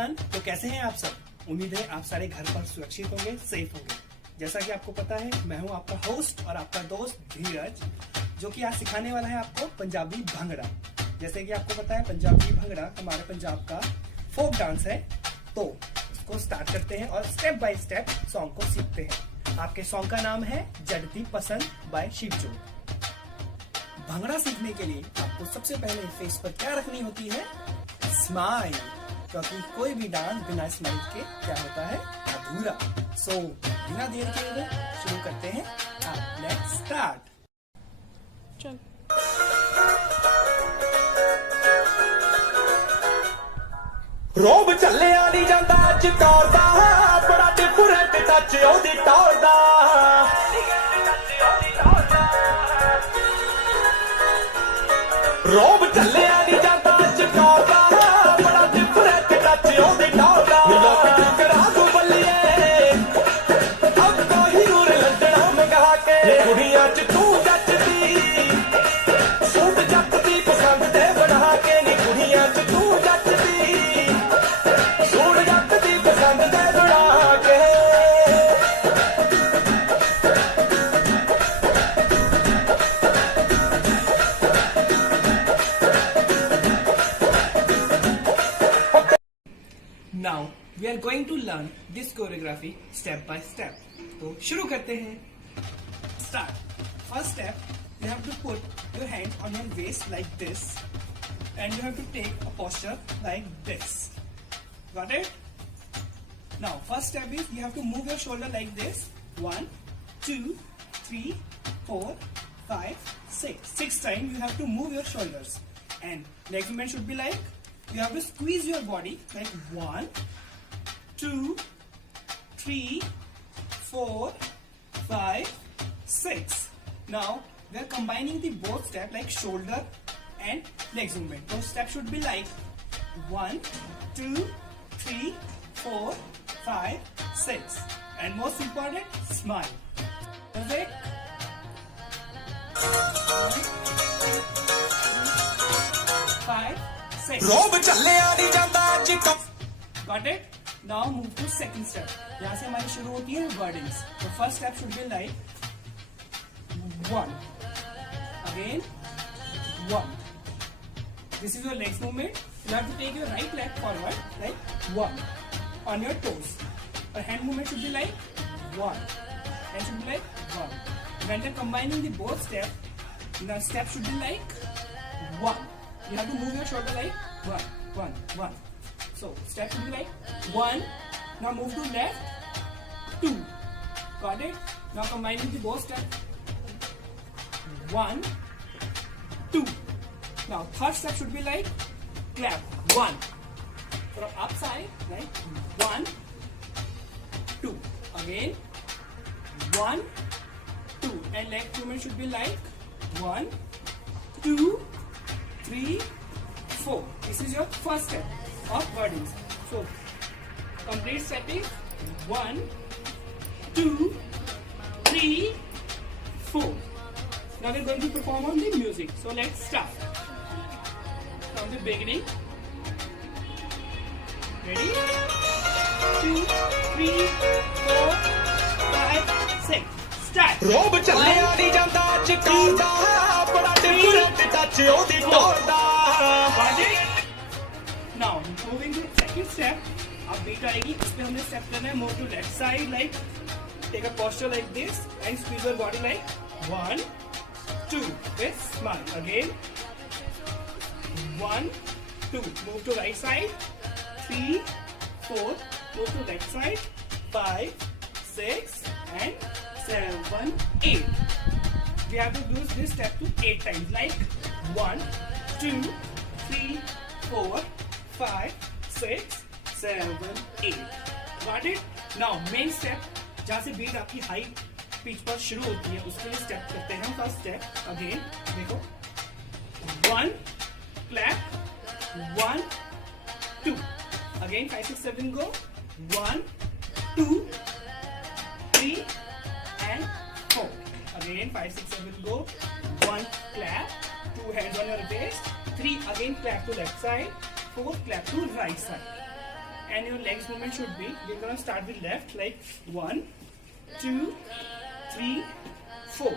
Everyone, तो कैसे हैं आप सब? उम्मीद है आप सारे घर पर सुरक्षित होंगे, सेफ होंगे। जैसा कि आपको पता है, मैं हूं आपका होस्ट और आपका दोस्त धीरज, जो कि आज सिखाने वाला है आपको पंजाबी भंगड़ा। जैसे कि आपको पता है, पंजाबी भंगड़ा हमारे पंजाब का फोक डांस है। तो इसको स्टार्ट करते हैं और स्टेप बाय स्टेप सॉन्ग को सीखते हैं। आपके सॉन्ग का नाम है जड़ती पसंद बाय शिवजो। भंगड़ा सीखने के लिए आपको सबसे पहले फेस पर क्या रखनी होती है? स्माइल, क्योंकि कोई भी डांस बिना स्माइल के क्या होता है? अधूरा। सो बिना देर के हुए शुरू करते हैं। Let's start. चल। रोब चलिया नहीं जाता अज दौर दा, बड़ा डिफरेंट टच ओदी टौर दा। रोब चलिया नहीं जाता अज दौर दा, बड़ा डिफरेंट टच ओदी टौर दा। लोक टकरा तू बल्लिए, अब तो ही उर लंडना मंगा के कुड़ियां च तू जचदी, सूट जचदी पसंद दे बना के नी कुड़ियां च तू जचदी, सूट जचदी पसंद दे बना के। Now we are going to learn this choreography step by step. तो शुरू करते हैं। Start. First step, you have to put your hand on your waist like this, and you have to take a posture like this. Got it? Now, first step is you have to move your shoulder like this. 1, 2, 3, 4, 5, 6. 6 times you have to move your shoulders. And next movement should be like, you have to squeeze your body like 1, 2, 3, 4, 5, 6. Now we are combining the both step like shoulder and legs movement. Those steps should be like 1, 2, 3, 4, 5, 6. And most important, smile. Perfect. 5, 6. रोब चलिया नहीं जाता अज Got it? Now move to second step. यहाँ से हमारी शुरू होती है wordings. The first step should be like 1. Again 1. This is your legs movement. You have to take your right leg forward like 1 on your toes. Your hand movement should be like 1. Hand should be like 1. When you're combining the both steps, the step should be like 1. You have to move your shoulder like 1, 1, 1. So step should be like 1. Now move to left, 2. Got it? Now combining the both steps. 1, 2. Now third step should be like clap. 1. From upside, like 1, 2. Again 1, 2. And leg movement should be like 1, 2, 3, 4. This is your first step of wordings. So complete step is 1, 2, 3, 4. Now we're going to perform on the music. So let's start from the beginning. Ready? 2, 3, 4, 5, 6. Start. रोब चलिया नहीं जाता अज दौर दा, बड़ा different touch ओदी टौर दा। Now moving to second step. अब बीट आएगी, इस पे हमने स्टेप करना है move to left side like take a posture like this and squeeze your body like 1, 2 with smile. Again 1, 2. Move to right side. 3, 4. Move to left side. 5, 6 and 7, 8. We have to do this step to 8 times like 1, 2, 3, 4, 5, 6, 7, 8. Got it? Now main step, जहाँ से beat आपकी high pitch पर शुरू होती है, उसके लिए step करते हैं हम। फर्स्ट स्टेप अगेन देखो, 1 clap, 1, 2. Again 5, 6, 7 go. 1, 2, 3 and 4. Again 5, 6, 7 go. 1 clap, 2 hands on your waist. 3 again clap to left side. 4 clap to right side. and your legs movement should be, we're gonna start with left, like 1, 2, 3, 4.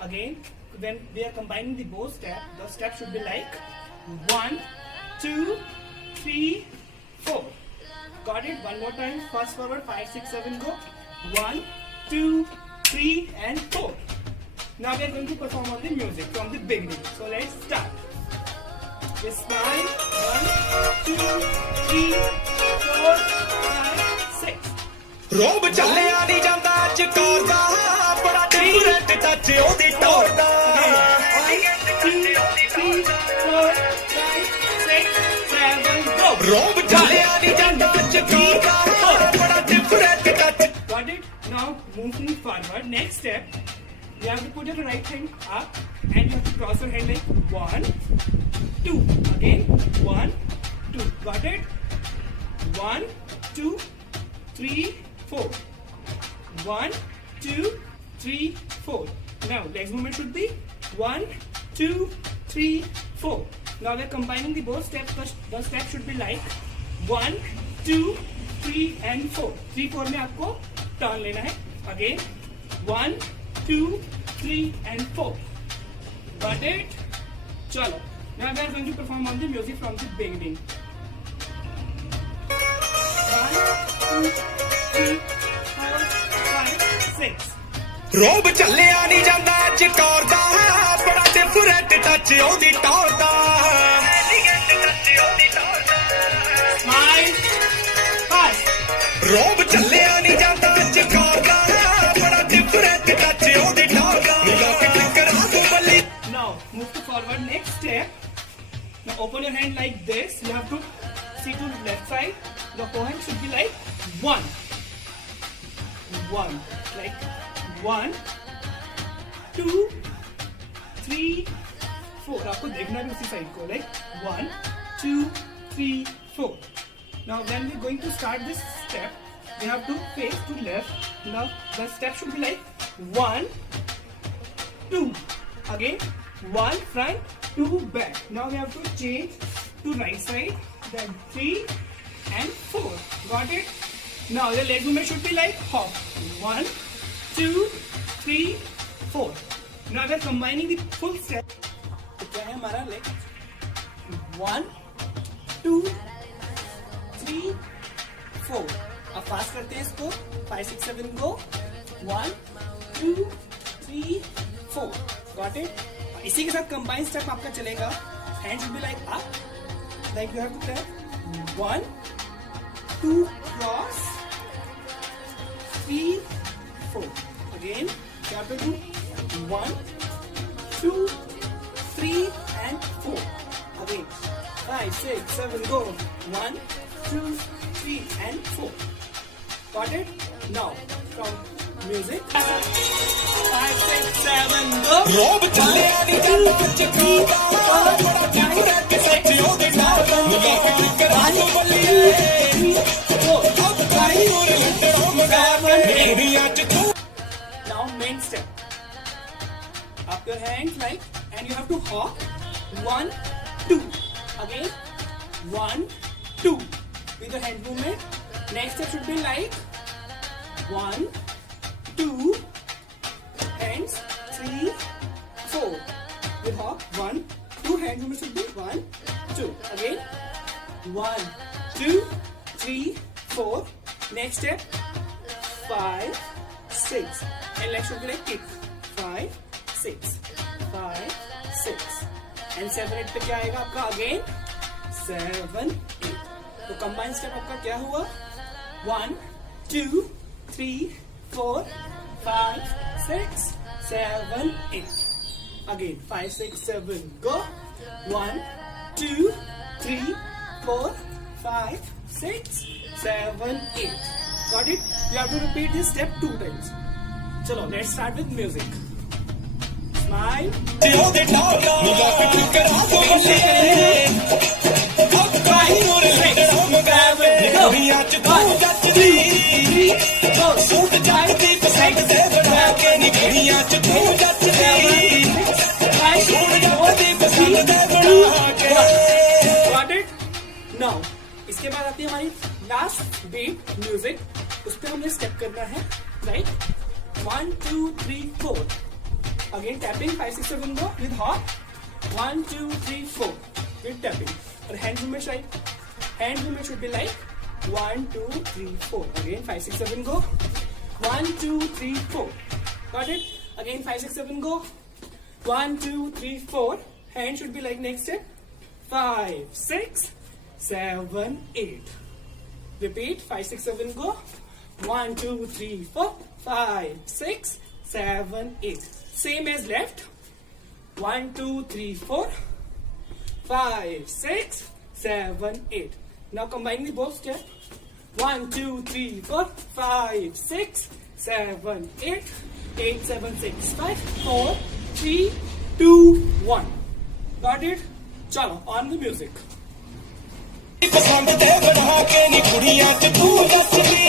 Again, when we are combining the both steps, the step should be like 1, 2, 3, 4. Got it? One more time. Fast forward, 5, 6, 7, go. 1, 2, 3, and 4. Now we are going to perform on the music from the beginning. So let's start. Just smile. 1, 2, 3, 4, 5, 6. ਰੋਬ ਚੱਲਿਆ ਨਹੀਂ ਜਾਂਦਾ ਅੱਜ ਕੌਰ ਦਾ ਬੜਾ different touch ਉਹਦੀ ਟੌਰ ਦਾ 1, 2, 3, 4, 5, 6, 7, go. ਰੋਬ ਚੱਲਿਆ ਨਹੀਂ ਜਾਂਦਾ ਅੱਜ ਕੌਰ ਦਾ ਬੜਾ different touch Got it? Now moving forward. Next step, you have to put your right hand up and you have to cross your hand like 1, 2. Again, 1, 2. Got it? 1, 2, 3, 4. 1, 2, 3, 4. Now legs movement should be 1, 2, 3, 4. Now we are combining the both steps. The step should be like 1, 2, 3 and 4. 3, 4 में आपको turn लेना है. Again 1, 2, 3 and 4. Got it? चलो. Now we are going to perform on the music from the beginning. 1, 2, 3, 4, 5, 6. ਰੋਬ ਚੱਲਿਆ ਨਹੀਂ ਜਾਂਦਾ ਅੱਜ ਕੌਰ ਦਾ ਬੜਾ ਡਿਫਰੈਂਟ ਟੱਚ ਉਹਦੀ ਟੌਰ ਦਾ Smile. 5. ਰੋਬ ਚੱਲਿਆ ਨਹੀਂ ਜਾਂਦਾ ਅੱਜ ਕੌਰ ਦਾ ਬੜਾ ਡਿਫਰੈਂਟ ਟੱਚ ਉਹਦੀ ਟੌਰ ਦਾ ਮਿਲਾ ਕੇ ਟੱਕਰਾਂ ਤੋਂ ਬੱਲੀ Now move to forward. Next step. Now open your hand like this. You have to see to the left side. The forehand should be like 1. 1. Like 1, 2, 3, 4. आपको देखना है उसी साइड को. Like 1, 2, 3, 4. Now when we're going to start this step, we have to face to left. Now the step should be like 1, 2. Again 1 front, 2 back. Now we have to change to right side. Then 3 and 4. Got it? Now the leg movement should be like hop. 1, 2, 3, 4. Now we are combining the full step. तो क्या है हमारा leg? 1, 2, 3, 4. अब fast करते हैं इसको. 5, 6, 7 go. 1, 2, 3, 4. Got it? इसी के साथ कंबाइन स्टेप आपका चलेगा. Hand should be like up. Like you have to tap 1, 2 cross, 3, 4. Again, you have to do 1, 2, 3 and 4. Again, 5, 6, 7 go. 1, 2, 3 and 4. Got it? Now from music. 5, 6, 7 go. ਰੋਬ ਚੱਲਿਆ ਨਹੀਂ ਜਾਂਦਾ ਅੱਜ ਕੌਰ ਦਾ ਬੜਾ ਡਿਫਰੈਂਟ ਟੱਚ ਉਹਦੀ ਟੌਰ ਦਾ ਮਿਲਾ ਕੇ ਟੱਕਰਾਂ ਤੋਂ ਬੱਲੀ ਕਾਈ ਹੋਰ ਲੱਡੜੋਂ ਮਗਾਵੇ ਦੁਨੀਆ ਚ ਤੂੰ Now main step. Up your hands like, and you have to hop. 1, 2. Again 1, 2 with the hand movement. Next step should be like 1, 2 hands, 3, 4 with hop. 1, 2 hand movement should be 1, 2. Again 1, 2, 3, 4. Next step 5, 6 and leg should be like kick. 5, 6, 5, 6 and 7, 8 पे क्या आएगा आपका? Again 7, 8. तो combine step आपका क्या हुआ? 1, 2, 3, 4, 5, 6, 7, 8. Again 5, 6, 7 go. 1, 2, 3, 4, 5, 6, 7, 8. Got it? You have to repeat this step 2 times. Chalo, let's start with music. Smile. ਉਹਦੇ ਟੌਰ ਦਾ ਮਿਲਾ ਕੇ ਟੱਕਰਾਂ ਤੋਂ ਬੱਲੀ ਕਾਈ ਹੋਰ ਲੱਡੜੋਂ ਮਗਾਵੇ ਦੁਨੀਆ ਚ ਤੂੰ ਜੱਜਦੀ ਸੂਟ ਜਾਂਦੀ ਪਸੰਦ ਦੇ ਬਣਾ ਕੇ ਨੀ ਦੁਨੀਆ ਚ ਤੂੰ ਜੱਜਦੀ ਸੂਟ ਜਾਂਦੀ पसंद दे बना के Got it? Now, इसके बाद आती है हमारी लास्ट बीट म्यूजिक, उस पर हमें स्टेप करना है, right? 1 2 3 4. Again tapping 5 6 7 go with hop. 1 2 3 4 with tapping. और hand movement right? Hand movement should be like 1 2 3 4. Again 5 6 7 go. 1 2 3 4. Got it? Again 5 6 7 go. 1 2 3 4. Hand should be like next step. 5 6 7 8. Repeat 5 6 7 go. 1 2 3 4 5 6 7 8. Same as left. 1 2 3 4 5 6 7 8. Now combine the both steps. 1 2 3 4 5 6 7 8. 8 7 6 5 4 3 2 1. Got it? Chalo, on the music. ਪਸੰਦ ਤੇ ਬਣਾ ਕੇ ਨੀ ਕੁੜੀਆਂ ਚ ਤੂੰ ਦੱਸਦੀ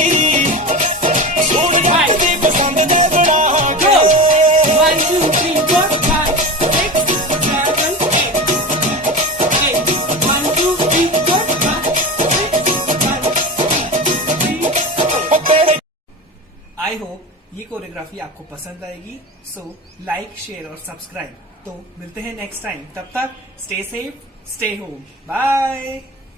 ਸੋਹਣੀ ਦੀ ਪਸੰਦ ਤੇ ਬਣਾ ਕੇ 1 2 3 4 5 6 7 8. 1 2 3 4 5 6 7 8. आई होप ये कोरियोग्राफी आपको पसंद आएगी. सो लाइक शेयर और सब्सक्राइब. तो मिलते हैं नेक्स्ट टाइम. तब तक stay safe, stay home. Bye.